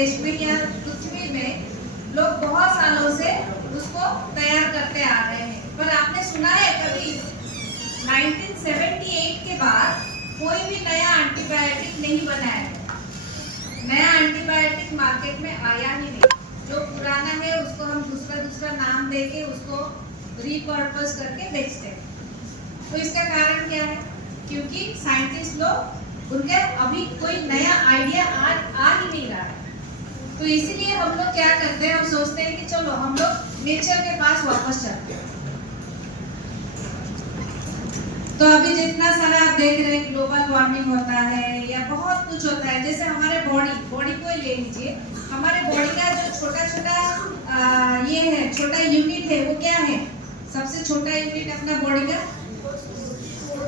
देश में या पृथ्वी में लोग बहुत सालों से उसको तैयार करते आ रहे हैं। पर आपने सुना है कभी 1978 के बाद कोई भी नया एंटीबायोटिक नहीं बनाया है। नया एंटीबायोटिक मार्केट में आया ही नहीं। जो पुराना है उसको हम दूसरा नाम देके उसको रीपर्पस करके बेचते हैं। तो इसका कारण क्या है? क्योंकि साइंटिस्ट लोग उनके अभी कोई नया आइडिया आ ही नहीं रहा है। तो इसीलिए हम लोग क्या करते हैं, हम सोचते हैं कि चलो हम लोग नेचर के पास वापस चलते हैं। तो अभी जितना सारा आप देख रहे हैं, ग्लोबल वार्मिंग होता है या बहुत कुछ होता है। जैसे हमारे बॉडी को ले लीजिए, हमारे बॉडी का जो छोटा ये है, छोटा यूनिट है, वो क्या है? सबसे छोटा यूनिट अपना बॉडी का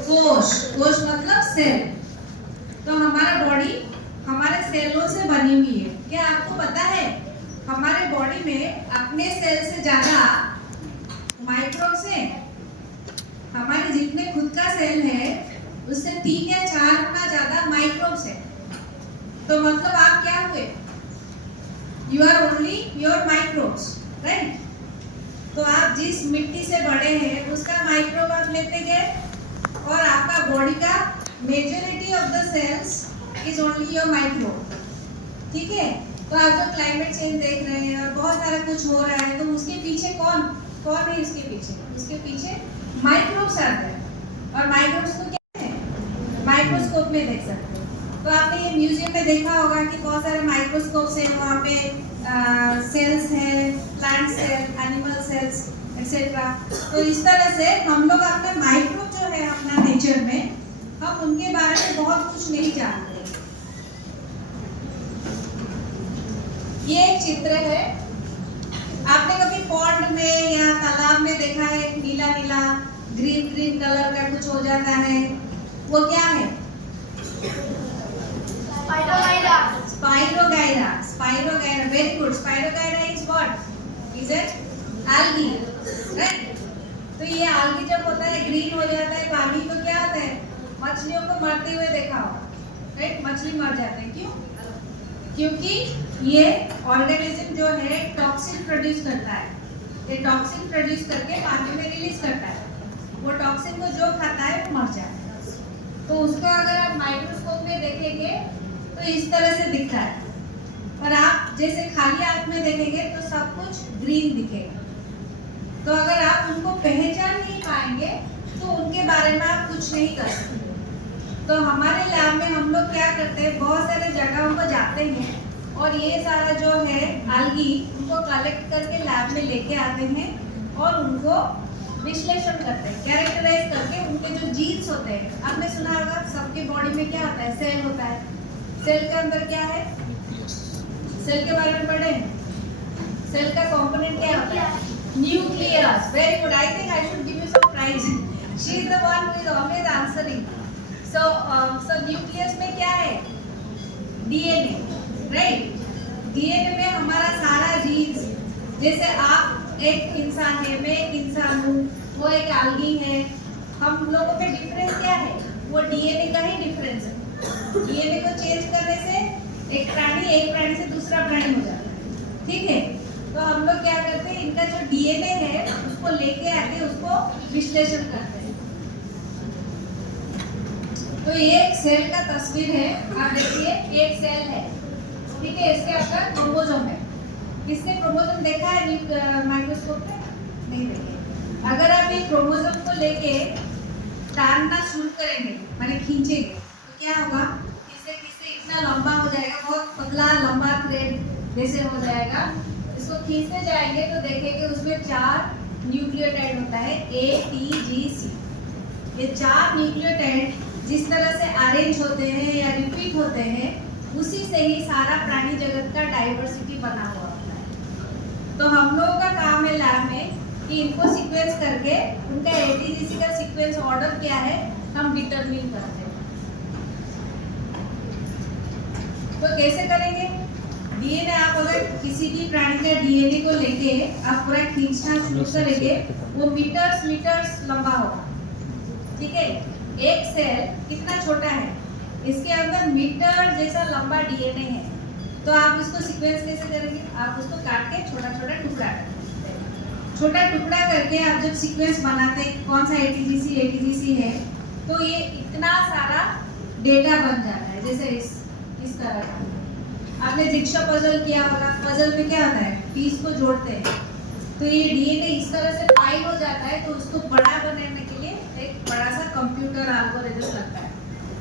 कोश मतलब सेल। तो हमारा बॉडी हमारे सेलों से बनी हुई है। क्या आपको पता है हमारे बॉडी में अपने सेल से ज्यादा माइक्रोब्स हैं? हमारे जितने खुद का सेल है उससे 3 या 4 गुना ज्यादा माइक्रोब्स है। तो मतलब आप क्या हुए? You are only your microbes, right? तो आप जिस मिट्टी से बड़े हैं उसका माइक्रोब आप लेते गए और आपका बॉडी का majority of the cells is only your microbe. ठीक है? तो आप जो क्लाइमेट चेंज देख रहे हैं और बहुत सारा कुछ हो रहा है, तो उसके पीछे कौन है? उसके पीछे माइक्रोब्स आते हैं। और माइक्रोब्स को क्या है? माइक्रोस्कोप में देख सकते हो। तो आपने ये म्यूजियम में देखा होगा कि बहुत सारे माइक्रोस्कोप्स हैं, वहाँ पे सेल्स हैं, plant cell, animal cells etcetera. तो इस तरह से हम लोग अपने माइक्रोब जो है अपना नेचर में, हम उनके बारे में बहुत कुछ नहीं जानते। ये एक चित्र है। आपने कभी पॉन्ड में या तालाब में देखा है नीला नीला ग्रीन कलर का कुछ हो जाता है? वो क्या है? Spirogyra. Very good. Spirogyra is what? Is it algae, right? तो ये algae जब होता है, ग्रीन हो जाता है पानी, तो क्या होता है? मछलियों को मरते हुए देखा होगा, राइट? मछली मर जाते हैं। क्यों? क्योंकि ये ऑर्गेनिज्म जो है टॉक्सिन प्रोड्यूस करता है। ये टॉक्सिन प्रोड्यूस करके पानी में रिलीज करता है। वो टॉक्सिन को जो खाता है वो मर जाता है। तो उसको अगर आप माइक्रोस्कोप में देखेंगे तो इस तरह से दिखता है, और आप जैसे खाली आंख में देखेंगे तो सब कुछ ग्रीन दिखेगा। तो अगर आप उनको पहचान नहीं पाएंगे तो उनके बारे में आप कुछ नहीं कर सकते। तो हमारे लैब में हम लोग क्या करते हैं, बहुत सारे जगहों पर जाते हैं और ये सारा जो है algae उनको कलेक्ट करके लैब में लेके आते हैं और उनको विश्लेषण करते हैं, कैरेक्टराइज करके उनके जो जीन्स होते हैं। आपने सुना होगा सबके बॉडी में क्या होता है? सेल होता है। सेल के अंदर क्या है? सेल के बारे में पढ़े हैं? सेल का कंपोनेंट क्या होता है? Nucleus. Very good. I think I should give you some prize. She is the one who is always answering. So nucleus में क्या है? DNA, right? डीएनए में हमारा सारा जीन्स, जैसे आप एक इंसान है, मैं एक इंसान हूँ, वो एक algae है, हम लोगों में डिफरेंस क्या है? वो डीएनए का ही डिफरेंस है। डीएनए को चेंज करने से एक प्राणी से दूसरा प्राणी हो जाता है। ठीक है? तो हम लोग क्या करते हैं, इनका जो डीएनए है उसको लेके आके उसको विश्लेषण करते हैं। तो ये एक सेल का तस्वीर है। आप देखिए, एक सेल है, ठीक है? इसके अंदर क्रोमोसोम है। किसने क्रोमोसोम देखा है माइक्रोस्कोप पे? नहीं देखे। अगर आप ये क्रोमोसोम को लेके टानना शुरू करेंगे, माने खींचेंगे, तो क्या होगा? इससे इतना लंबा हो जाएगा, बहुत पतला लंबा थ्रेड जैसे हो जाएगा। इसको खींचते जाएंगे तो देखेंगे उसमें 4 न्यूक्लियोटाइड होता है, ATGC। ये 4 न्यूक्लियोटाइड जिस तरह से अरेंज होते हैं या रिपीट होते हैं, उसी से ही सारा प्राणी जगत का डाइवर्सिटी बना हुआ होता है। तो हम लोगों का काम है लैब में कि इनको सीक्वेंस करके उनका ATGC का सीक्वेंस ऑर्डर क्या है हम डिटरमिन करते हैं। तो कैसे करेंगे? डीएनए आप अगर किसी भी प्राणी का डीएनए को लेके आप पूरा खींचना शुरू करेंगे, वो मीटर्स लंबा होगा। ठीक है? एक सेल कितना छोटा है, इसके अंदर मीटर जैसा लंबा डीएनए है। तो आप इसको सीक्वेंस कैसे करेंगे? आप उसको काट के छोटा छोटा टुकड़ा करेंगे। छोटा टुकड़ा करके आप जब सीक्वेंस बनाते हैं कौन सा एटीजीसी है, तो ये इतना सारा डेटा बन जाता है। जैसे इस तरह का आपने जिग्सॉ पजल किया होगा, पजल में क्या होता है, पीस को जोड़ते हैं, तो ये डीएनए इस तरह से फाइल हो जाता है, तो उसको बड़ा बनाने के लिए एक बड़ा सा कंप्यूटर एल्गोरिथम लगता है।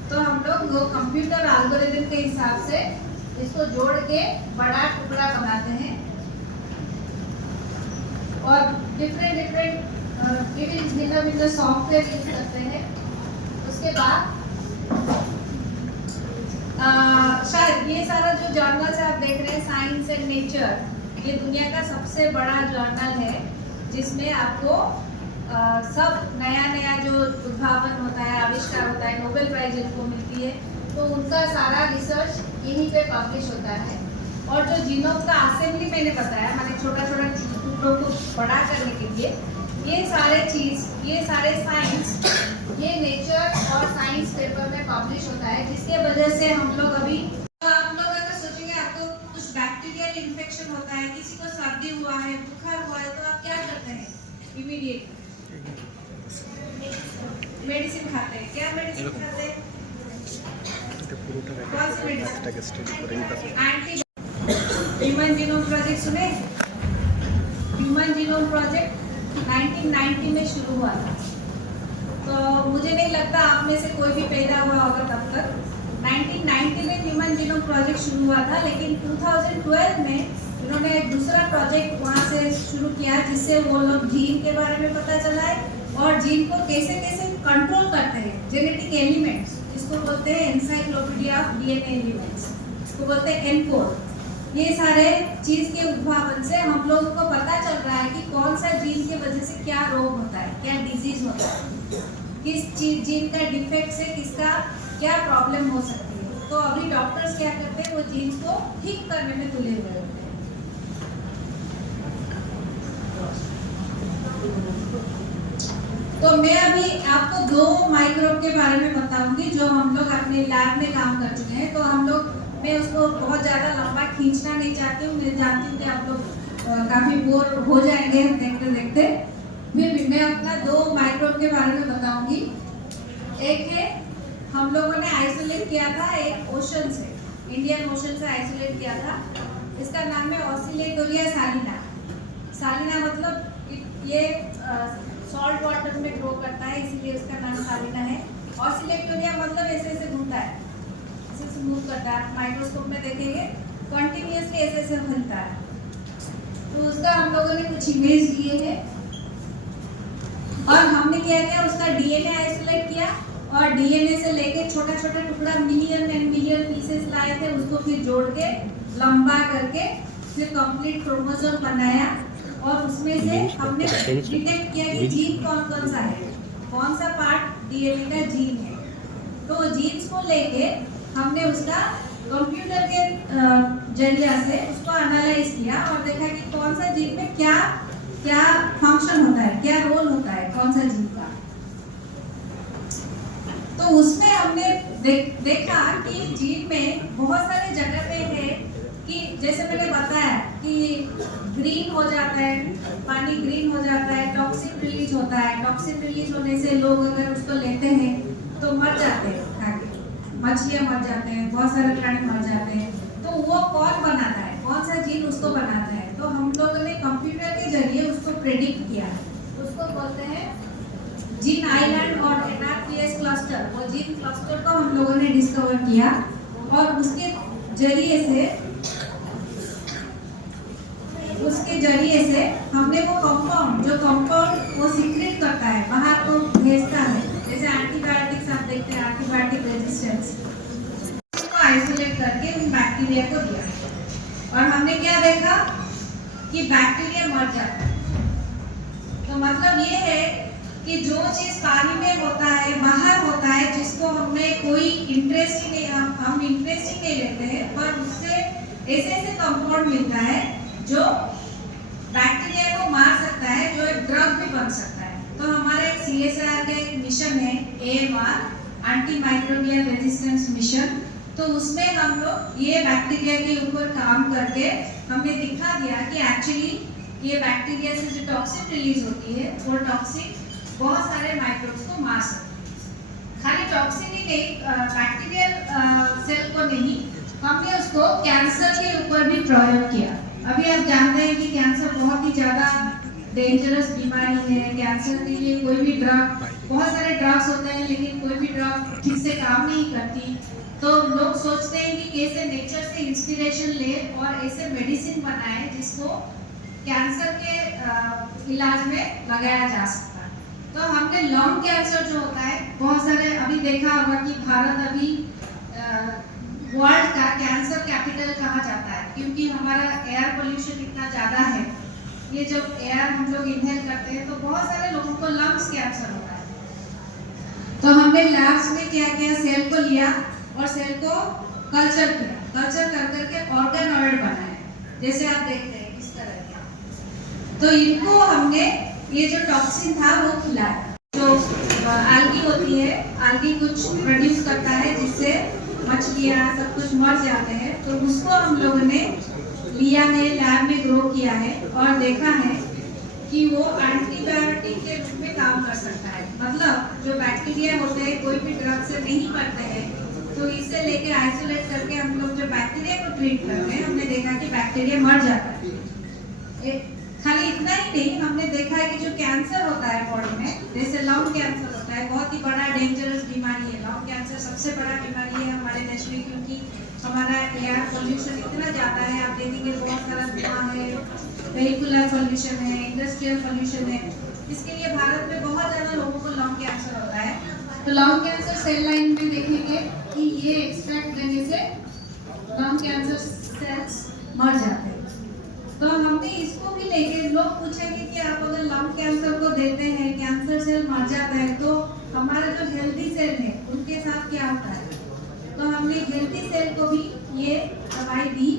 तो हम लोग वो कंप्यूटर एल्गोरिथम के हिसाब से इसको जोड़ के बड़ा टुकड़ा बनाते हैं और डिफरेंट भिन्न सॉफ्टवेयर यूज करते हैं। उसके बाद शायद ये सारा जो जर्नल्स आप देख रहे हैं, साइंस एंड नेचर, ये दुनिया का सबसे बड़ा जर्नल है जिसमें आपको सब नया जो उद्भावन होता है, आविष्कार होता है, नोबेल प्राइज जिनको मिलती है, तो उनका सारा रिसर्च यहीं पे पब्लिश होता है। और जो जीनोम का असेंबली मैंने बताया, माने छोटा छोटा टुकड़ों को बड़ा करने के लिए, ये सारे साइंस, ये नेचर और साइंस पेपर में पब्लिश होता है, जिसके वजह से हम लोग अभी, तो आप लोग अगर सोचेंगे आपको कुछ बैक्टीरियल इन्फेक्शन होता है, किसी को सर्दी हुआ है, बुखार हुआ है, तो आप क्या करते हैं? इमीडिएटली मेडिसिन खाते हैं। क्या मेडिसिन खाते हैं? कौन सी मेडिसिन? ह्यूमन जीनोम प्रोजेक्ट सुने? ह्यूमन जीनोम प्रोजेक्ट 1990 में शुरू हुआ था, तो मुझे नहीं लगता आप में से कोई भी पैदा हुआ होगा तब तक। 1990 में ह्यूमन जीनोम प्रोजेक्ट शुरू हुआ था, लेकिन 2012 में उन्होंने एक दूसरा प्रोजेक्ट वहाँ से शुरू किया, जिससे वो लोग जीन के बारे में पता चला है और जीन को कैसे कैसे कंट्रोल करते हैं। जेनेटिक एलिमेंट्स, जिसको बोलते हैं एनसाइक्लोपीडिया ऑफ डीएनए एलिमेंट्स, इसको बोलते हैं एनकोड। ये सारे चीज के उद्भावन से हम लोगों को पता चल रहा है कि कौन सा जीन के वजह से क्या रोग होता है, क्या डिजीज होता है, किस चीज जीन का डिफेक्ट से किसका क्या प्रॉब्लम हो सकती है। तो अभी डॉक्टर्स क्या करते हैं, वो जीन्स को ठीक करने में तुले हुए होते हैं। तो मैं अभी आपको 2 माइक्रोब के बारे में बताऊंगी जो हम लोग अपने लैब में काम कर चुके हैं। तो हम लोग, मैं उसको बहुत ज़्यादा लंबा खींचना नहीं चाहती हूँ, मैं जानती हूँ कि आप लोग काफ़ी बोर हो जाएंगे देखते देखते। फिर भी मैं अपना 2 माइक्रोब के बारे में बताऊंगी। एक है, हम लोगों ने आइसोलेट किया था एक ओशन से, इंडियन ओशन से आइसोलेट किया था। इसका नाम है ऑसिलेटोरिया सालिना। सालिना मतलब ये सॉल्ट वाटर में ग्रो करता है, इसलिए उसका नाम सालिना है। ऑसिलेटोरिया मतलब ऐसे ऐसे घूमता है, ऐसे ऐसे मूव करता है। माइक्रोस्कोप में देखेंगे कंटिन्यूअसली ऐसे ऐसे घूमता है। तो उसका हम लोगों ने कुछ इमेज लिए हैं और हमने क्या किया, उसका डीएनए आइसोलेट किया और डीएनए से लेके छोटा छोटा टुकड़ा मिलियन एंड मिलियन पीसेस लाए थे, उसको फिर जोड़ के लंबा करके फिर कंप्लीट क्रोमोसोम बनाया और उसमें से हमने डिटेक्ट किया कि जीन कौन कौन सा है, कौन सा पार्ट डीएनए का जीन है। तो जीन्स को लेके हमने उसका कंप्यूटर के जरिए से उसको एनालाइज किया और देखा कि कौन सा जीन में क्या क्या फंक्शन होता है, क्या रोल होता है कौन सा जीन का। तो उसमें हमने देखा कि जीन में बहुत सारे जगह पे है कि जैसे मैंने बताया कि ग्रीन हो जाता है, पानी ग्रीन हो जाता है, टॉक्सिन रिलीज होता है। टॉक्सिन रिलीज होने से लोग अगर उसको लेते हैं तो मर जाते हैं, खा के मछलियाँ मर जाते हैं, बहुत सारे प्राणी मर जाते हैं। तो वो कौन बनाता है, कौन सा जीन उसको बनाता है। तो हम लोगों ने कंप्यूटर के जरिए उसको प्रेडिक्ट किया, उसको बोलते हैं जीन आइलैंड और NRPS क्लस्टर। वो जीन क्लस्टर को हम लोगों ने डिस्कवर किया और उसके जरिए से हमने वो कंपाउंड, जो कंपाउंड वो सीक्रेट करता है, बाहर को भेजता है, जैसे एंटीबायोटिक्स आप देखते हैं, एंटीबायोटिक रेजिस्टेंस, उसको आइसोलेट करके उन बैक्टीरिया को दिया और हमने क्या देखा कि बैक्टीरिया मर जाता है। तो मतलब ये है कि जो चीज पानी में होता है, बाहर होता है, जिसको हमने कोई इंटरेस्ट ही नहीं, हम इंटरेस्ट ही नहीं लेते हैं, पर उससे ऐसे ऐसे कंपाउंड मिलता है जो बैक्टीरिया को मार सकता है, जो एक ड्रग भी बन सकता है। तो हमारा एक CSIR का एक मिशन है AMR, anti microbial resistance mission. तो उसमें हम लोग ये बैक्टीरिया के ऊपर काम करके हमने दिखा दिया कि एक्चुअली ये बैक्टीरिया से जो टॉक्सिन रिलीज होती है वो टॉक्सिन बहुत सारे माइक्रोब्स को मार सकती है। खाली टॉक्सिन ही नहीं, बैक्टीरियल सेल को नहीं, हमने उसको कैंसर के ऊपर भी प्रयोग किया। अभी आप जानते हैं कि कैंसर बहुत ही ज़्यादा डेंजरस बीमारी है। कैंसर के लिए कोई भी ड्रग, बहुत सारे ड्रग्स होते हैं लेकिन कोई भी ड्रग ठीक से काम नहीं करती। तो लोग सोचते हैं कि कैसे नेचर से इंस्पिरेशन ले और ऐसे मेडिसिन बनाए जिसको कैंसर के इलाज में लगाया जा सकता है। तो हमने लंग कैंसर जो होता है, बहुत सारे अभी देखा होगा कि भारत अभी वर्ल्ड का कैंसर कैपिटल कहा जाता है क्योंकि हमारा एयर पोल्यूशन इतना ज़्यादा है। ये जब एयर हम लोग इनहेल करते हैं तो बहुत सारे लोगों को लंग्स कैंसर होता है। तो हमने लैब्स में क्या किया, सेल को लिया और सेल को कल्चर किया, कल्चर कर करके ऑर्गेनॉइड बनाए, जैसे आप देखते हैं किस तरह के। तो इनको हमने ये जो टॉक्सिन था वो खिलाया। जो algae होती है, algae कुछ प्रोड्यूस करता है जिससे मछलियाँ सब कुछ मर जाते हैं। तो उसको हम लोगों ने लिया है, लैब में ग्रो किया है और देखा है कि वो एंटीबायोटिक के रूप में काम कर सकता है। मतलब जो बैक्टीरिया होते हैं कोई भी ड्रग से नहीं मरते हैं, तो इसे लेके आइसोलेट करके हम लोग जो बैक्टीरिया को ट्रीट करते हैं, हमने देखा कि बैक्टीरिया मर जाता है। खाली इतना ही नहीं, हमने देखा है कि जो कैंसर होता है बॉडी में, जैसे लंग कैंसर होता है, बहुत ही बड़ा डेंजरस बीमारी है। लंग कैंसर सबसे बड़ा बीमारी है हमारे देश में क्योंकि हमारा एयर पोल्यूशन इतना ज़्यादा है। आप देखेंगे बहुत सारा धुआं है, वेहिकुलर पोल्यूशन है, इंडस्ट्रियल पोल्यूशन है। इसके लिए भारत में बहुत ज़्यादा लोगों को लंग कैंसर होता है। तो लंग कैंसर सेल लाइन में देखेंगे कि ये एक्सट्रैक्ट देने से लंग कैंसर सेल्स मर जाते हैं। तो हमने इसको भी लेके, लोग पूछेंगे कि आप अगर लंग कैंसर को देते हैं, कैंसर सेल मर जाता है, तो हमारे जो हेल्दी सेल है उनके साथ क्या होता है। तो हमने हेल्दी सेल को भी ये दवाई दी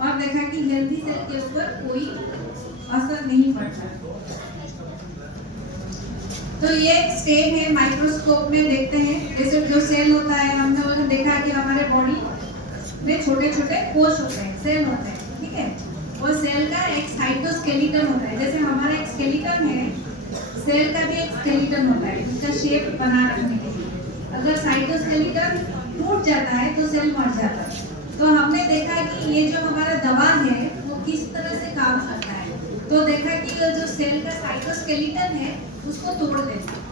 और देखा कि हेल्दी सेल के ऊपर कोई असर नहीं पड़ता। तो ये एक स्टेन है, माइक्रोस्कोप में देखते हैं जैसे जो सेल होता है, हमने देखा कि हमारे बॉडी में छोटे छोटे कोश होते हैं, सेल होते हैं, ठीक है। और सेल का एक साइटोस्केलेटन होता है, जैसे हमारा एक स्केलेटन है, सेल का भी एक स्केलेटन होता है जिसका शेप बना रखने के लिए। अगर साइटोस्केलेटन टूट जाता है तो सेल मर जाता है। तो हमने देखा कि ये जो हमारा दवा है वो किस तरह से काम करता है। तो देखा कि जो सेल का साइटोस्केलेटन है उसको तोड़ देता है।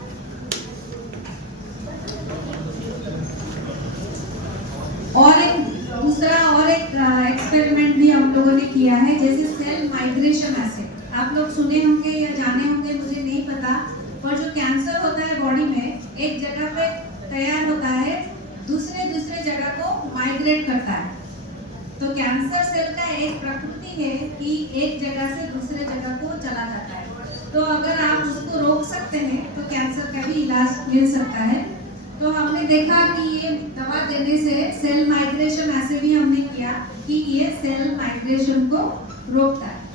और एक दूसरा और एक एक्सपेरिमेंट भी हम लोगों ने किया है, जैसे सेल माइग्रेशन एसिड। आप लोग सुने होंगे या जाने होंगे, मुझे नहीं पता, पर जो कैंसर होता है बॉडी में, एक जगह पे तैयार होता है, दूसरे जगह को माइग्रेट करता है। तो कैंसर सेल का एक प्रकृति है कि एक जगह से दूसरे जगह को चला जाता है। तो अगर आप उसको रोक सकते हैं तो कैंसर का भी इलाज मिल सकता है। तो हमने देखा कि ये दवा देने से सेल माइग्रेशन, ऐसे भी हमने किया कि ये सेल माइग्रेशन को रोकता है।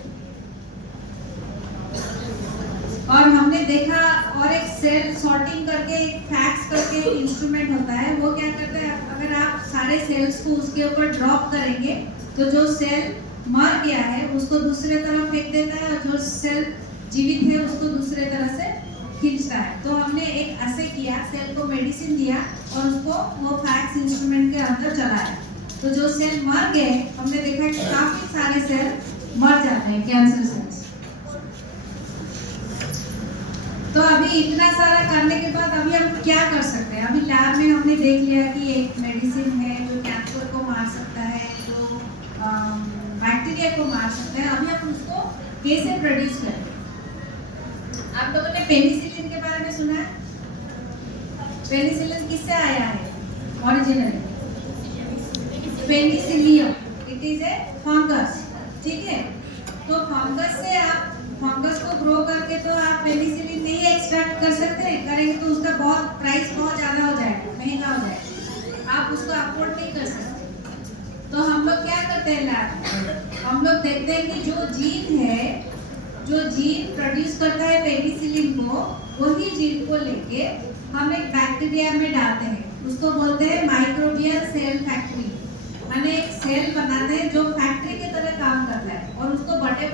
और हमने देखा, और एक सेल सॉर्टिंग करके, एक फैक्स करके एक इंस्ट्रूमेंट होता है, वो क्या करता है, अगर आप सारे सेल्स को उसके ऊपर ड्रॉप करेंगे तो जो सेल मर गया है उसको दूसरे तरफ फेंक देता है और जो सेल जीवित है उसको दूसरे तरह से खींचता है। तो हमने एक ऐसे किया, सेल को मेडिसिन दिया और उसको वो फैक्स इंस्ट्रूमेंट के अंदर चलाया। तो जो सेल मर गए, हमने देखा कि काफी सारे सेल मर जाते हैं, कैंसर सेल्स। तो अभी इतना सारा करने के बाद अभी हम क्या कर सकते हैं। अभी लैब में हमने देख लिया कि एक मेडिसिन है जो कैंसर को मार सकता है, जो बैक्टीरिया को मार सकता है। अभी हम उसको कैसे प्रोड्यूस करें। आप लोगों ने पेनिसिलिन के बारे में सुना है? पेनिसिलिन किससे आया है originally? Penicillium, it is a fungus, ठीक है। तो फंगस से आप फंगस को ग्रो करके तो आप पेनिसिलिन नहीं एक्सट्रैक्ट कर सकते हैं, करेंगे तो उसका बहुत प्राइस बहुत ज़्यादा हो जाएगा, महंगा हो जाएगा, आप उसको अफोर्ड नहीं कर सकते। तो हम लोग क्या करते हैं लैब में, हम लोग देखते हैं कि जो जीन है, जो जीन प्रोड्यूस करता है पेनिसिलिन को, वही जीन को लेके हम एक बैक्टीरिया में डालते हैं, उसको बोलते हैं माइक्रोबियल सेल फैक्ट्री।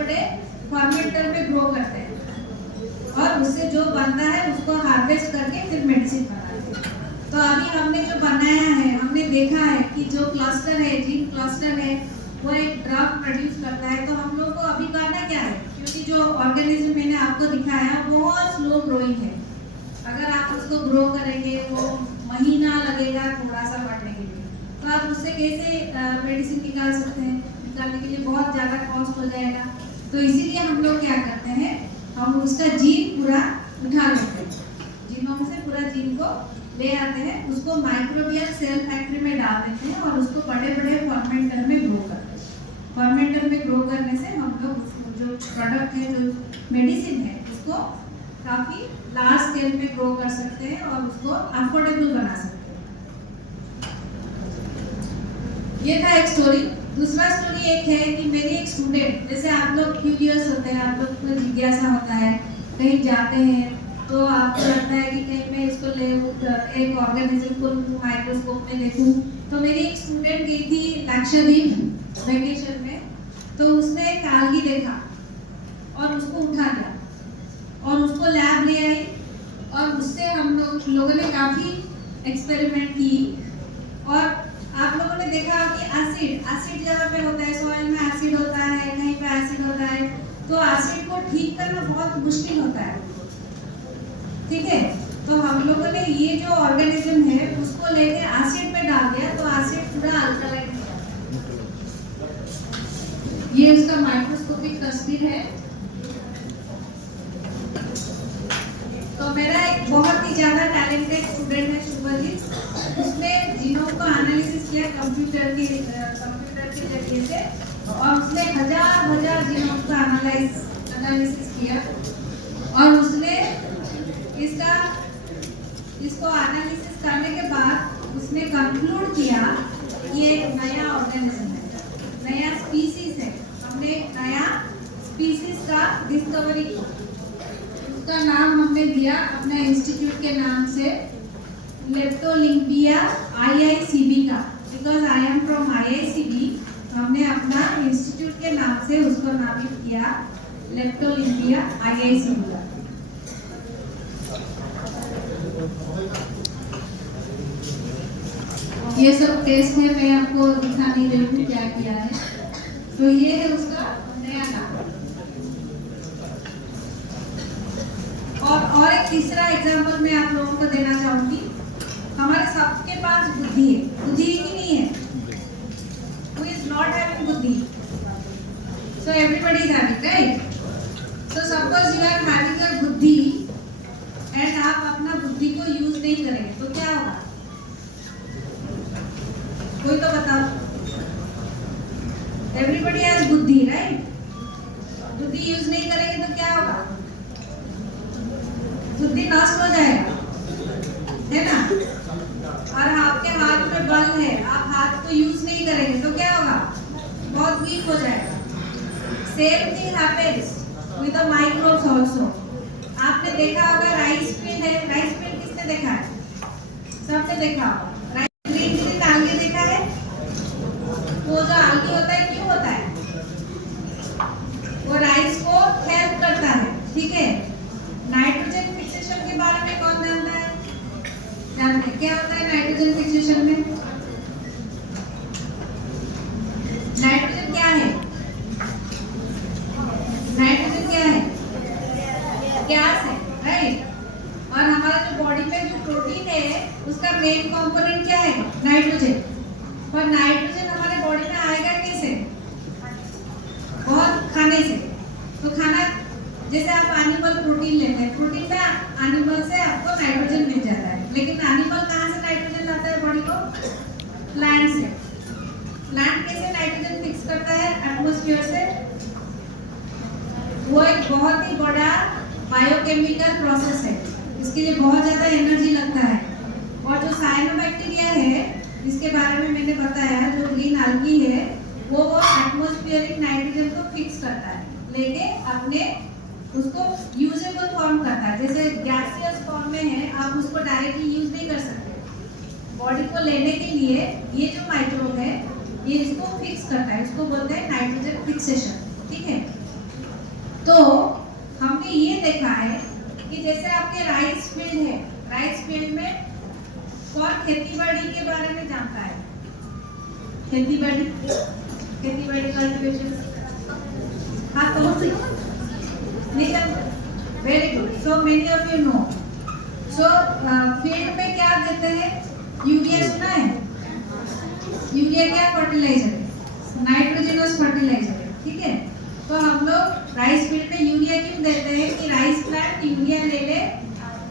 बड़े फॉर्मेटर में ग्रो करते हैं और उससे जो बनता है उसको हार्वेस्ट करके फिर मेडिसिन बनाते हैं। तो अभी हमने जो बनाया है, हमने देखा है कि जो क्लस्टर है, जीन क्लस्टर है, वो एक ड्रग प्रोड्यूस करता है। तो हम लोग को अभी करना क्या है, क्योंकि जो ऑर्गेनिज्म मैंने आपको दिखाया बहुत स्लो ग्रोइंग है। अगर आप उसको ग्रो करेंगे वो महीना लगेगा थोड़ा सा बढ़ने के लिए, तो आप उससे कैसे मेडिसिन निकाल सकते हैं? निकालने के लिए बहुत ज़्यादा कॉस्ट हो जाएगा। तो इसीलिए हम लोग क्या करते हैं, हम उसका जीन पूरा उठा लेते हैं, जीनोम से पूरा जीन को ले आते हैं, उसको माइक्रोबियल सेल फैक्ट्री में डाल देते हैं और उसको बड़े बड़े फॉर्मेंटर में ग्रो करते हैं। फॉर्मेंटर में ग्रो करने से हम लोग जो प्रोडक्ट है, जो मेडिसिन है, उसको काफ़ी लार्ज स्केल में ग्रो कर सकते हैं और उसको अफोर्डेबल बना सकते हैं। ये था एक स्टोरी। दूसरा स्टोरी एक है कि मेरी एक स्टूडेंट, जैसे आप लोग क्यूरियस होते हैं, आप लोग को जिज्ञासा होता है, कहीं जाते हैं तो आपको लगता है कि कहीं मैं इसको ले एक ऑर्गेनिज्म को माइक्रोस्कोप में देखूं। तो मेरी एक स्टूडेंट गई थी लक्षद्वीप वेकेशन में, तो उसने एक algae देखा और उसको उठा लिया और उसको लैब ले आई और उससे हम लोगों ने काफ़ी एक्सपेरिमेंट की। और आप लोगों ने देखा कि एसिड जगह पे होता है, सॉइल में एसिड होता है, कहीं पे एसिड होता है, तो एसिड को ठीक करना बहुत मुश्किल होता है, ठीक है। तो हम लोगों ने ये जो ऑर्गेनिज्म है उसको लेके एसिड में डाल दिया, तो एसिड पूरा अल्कलाइन हो जाता है। ये उसका माइक्रोस्कोपिक तस्वीर है। तो मेरा एक बहुत ही ज़्यादा टैलेंटेड स्टूडेंट है शुभजीत, उसने जीनोम को एनालिसिस किया कंप्यूटर के जरिए से, और उसने हजार जीनोम का एनालिसिस किया और उसने इसको एनालिसिस करने के बाद उसने कंक्लूड किया ये एक नया ऑर्गेनिज्म है, नया स्पीसीज है। हमने एक नया स्पीसीज का डिस्कवरी की, उसका नाम हमने दिया अपने इंस्टीट्यूट के नाम से, लेप्टोलिंपिया IICB का, because I am from IICB, तो हमने अपना इंस्टीट्यूट के नाम से उसको नामित किया लेप्टोलिंपिया IICB का। ये सब टेस्ट है, मैं आपको दिखा नहीं रही हूँ क्या किया है। तो ये है उसका नया नाम। और एक तीसरा एग्जांपल मैं आप लोगों को देना चाहूंगी। हमारे सबके पास बुद्धि है, बुद्धि की नहीं है, who is not having बुद्धि? So everybody is having, right? So suppose you are having a बुद्धि and आप अपना बुद्धि को यूज नहीं करेंगे तो क्या होगा? कोई तो बताओ। Everybody has बुद्धि, right? बुद्धि यूज नहीं करेंगे तो क्या होगा? बुद्धि नष्ट हो जाएगा, है ना? और आपके हाथ में बल है, आप हाथ को यूज नहीं करेंगे तो क्या होगा? बहुत वीक हो जाएगा। Same thing happens with the microbes also. आपने देखा होगा राइस फिल्ड है, राइस फिल्ड किसने देखा है? सबने देखा होगा। राइस ग्रीन ग्रीन algae देखा है? वो जो algae होता है क्यों होता है? वो राइस को हेल्प करता है, ठीक है। नाइट्रोजन फिक्सेशन के बारे में कौन जानता है? जानते हैं क्या होता है नाइट्रोजन फिक्सेशन में? नाइट्रोजन क्या है? नाइट्रोजन क्या है? गैस है, राइट। और हमारा जो बॉडी में जो प्रोटीन है उसका मेन कंपोनेंट क्या है? नाइट्रोजन। और नाइट्रोजन हमारे बॉडी में आएगा कैसे? बहुत खाने से। तो खाना, जैसे आप एनिमल प्रोटीन लेते हैं, प्रोटीन में एनिमल से आपको नाइट्रोजन मिल जाता है, लेकिन एनिमल कहाँ से नाइट्रोजन लाता है बॉडी को? प्लांट से। प्लांट कैसे नाइट्रोजन फिक्स करता है एटमॉस्फेयर से? वो एक बहुत ही बड़ा बायोकेमिकल प्रोसेस है, इसके लिए बहुत ज़्यादा एनर्जी लगता है। और जो साइनोबैक्टीरिया है जिसके बारे में मैंने बताया, जो ग्रीन algae है, वो एटमॉस्फेरिक नाइट्रोजन को फिक्स करता है, लेके अपने उसको यूजेबल फॉर्म करता है। जैसे गैसियस फॉर्म में है, आप उसको डायरेक्टली यूज नहीं कर सकते। बॉडी को लेने के लिए ये जो माइक्रोब है ये इसको फिक्स करता है, इसको बोलते हैं नाइट्रोजन फिक्सेशन, ठीक है। खेती बाड़ी कल्टीवेशन, हाँ तो नहीं जानते, very good, so many of you know. So field में क्या देते हैं, यूरिया सुना है, यूरिया क्या फर्टिलाइजर है, नाइट्रोजनस फर्टिलाइजर है, ठीक है। तो हम लोग राइस फील्ड में यूरिया क्यों देते हैं कि राइस प्लांट यूरिया ले ले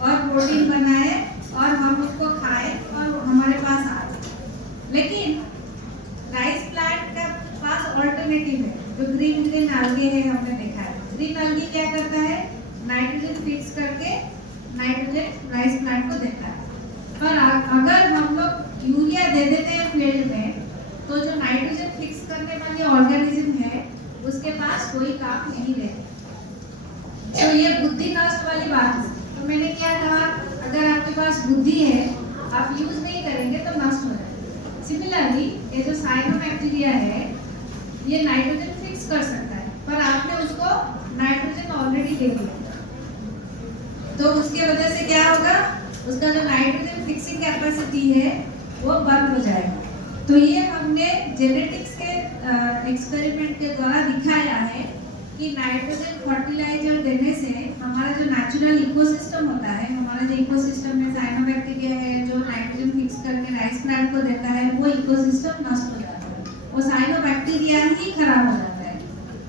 और प्रोटीन बनाए और हम उसको खाएं और हमारे पास आए। लेकिन राइस प्लांट का पास ऑल्टरनेटिव है, जो ग्रीन algae है, हमने देखा है। ग्रीन algae क्या करता है, नाइट्रोजन फिक्स करके नाइट्रोजन राइस प्लांट को देता है। पर अगर हम लोग यूरिया दे देते हैं फील्ड में, तो जो नाइट्रोजन फिक्स करने वाली ऑर्गेनिज्म है उसके पास कोई काम नहीं रहेगा। तो ये बुद्धि नष्ट वाली बात है। तो मैंने क्या कहा, अगर आपके पास बुद्धि है, आप यूज नहीं करेंगे तो नष्ट हो जाएगा। सिमिलरली ये जो साइनोबैक्टीरिया है, ये नाइट्रोजन फिक्स कर सकता है, पर आपने उसको नाइट्रोजन ऑलरेडी दे दिया, तो उसके वजह से क्या होगा, उसका जो नाइट्रोजन फिक्सिंग कैपेसिटी है वो बंद हो जाएगा। तो ये हमने जेनेटिक्स के एक्सपेरिमेंट के द्वारा दिखाया है कि नाइट्रोजन फर्टिलाइजर देने से हमारा जो नेचुरल इकोसिस्टम होता है, हमारा जो इकोसिस्टम में साइनोबैक्टीरिया है जो नाइट्रोजन फिक्स करके राइस प्लांट को देता है, वो इकोसिस्टम नष्ट हो जाता है, वो साइनोबैक्टीरिया ही खराब हो जाता है।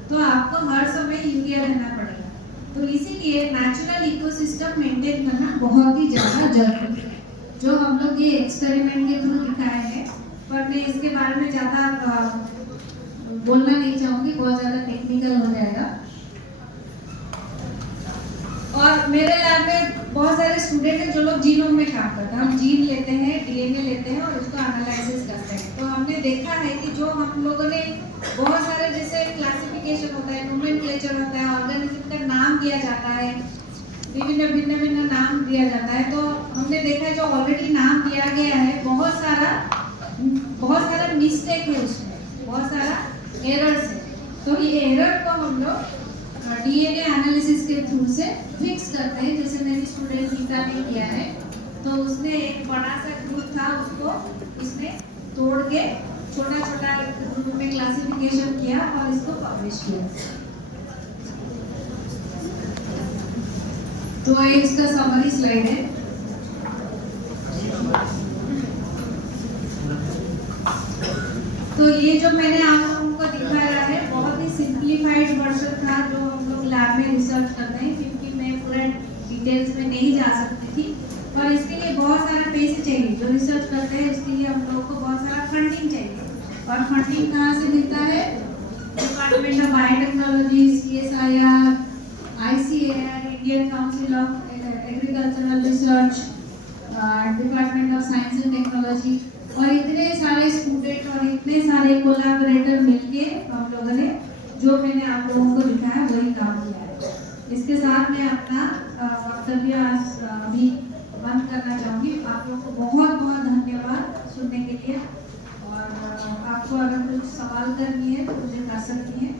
तो आपको हर समय यूरिया देना पड़ेगा। तो इसीलिए नेचुरल इकोसिस्टम मेंटेन करना बहुत ही ज़्यादा जरूरी है, जो हम लोग ये एक्सपेरिमेंट के थ्रू दिखाए हैं। पर मैं इसके बारे में ज़्यादा बोलना नहीं चाहूँगी, बहुत ज़्यादा टेक्निकल हो जाएगा। और मेरे लैब में बहुत सारे स्टूडेंट हैं जो लोग जीनोम में काम करते हैं। हम जीन लेते हैं, डीएनए लेते हैं और उसको एनालिसिस करते हैं। तो हमने देखा है कि जो हम लोगों ने बहुत सारे, जैसे क्लासिफिकेशन होता है, नोमेनक्लेचर होता है, ऑर्गेनिज्म का नाम दिया जाता है, भिन्न नाम दिया जाता है। तो हमने देखा है जो ऑलरेडी नाम दिया गया है, बहुत सारा मिस्टेक है उसमें, बहुत सारा एरर्स है। तो ये एरर को हम लोग डीएनए एनालिसिस के थ्रू से फिक्स करते हैं। जैसे मेरी स्टूडेंट गीता ने किया है, तो उसने एक बड़ा सा ग्रुप था, उसको उसने तोड़ के छोटा छोटा ग्रुप में क्लासिफिकेशन किया और इसको पब्लिश किया। तो ये इसका समरी स्लाइड है। तो ये जो मैंने आप लोगों को दिखाया है बहुत ही सिंप्लीफाइड वर्जन था, जो हम लोग लैब में रिसर्च करते हैं, क्योंकि मैं पूरे डिटेल्स में नहीं जा सकती थी। पर इसके लिए बहुत सारा पैसे चाहिए, जो रिसर्च करते हैं उसके लिए हम लोगों को बहुत सारा फंडिंग चाहिए। और फंडिंग कहाँ से मिलता है, department of biotechnology, CSIR, ICAR, Indian council of agricultural research, department of science and technology, और इतने सारे स्टूडेंट और इतने सारे कोलैबोरेटर मिलके हम लोगों ने, जो मैंने आप लोगों को दिखाया वही काम किया है। इसके साथ मैं अपना वक्तव्य अभी बंद करना चाहूँगी। आप लोगों को बहुत बहुत धन्यवाद सुनने के लिए, और आपको अगर कुछ सवाल करनी है तो मुझे कर सकती हैं।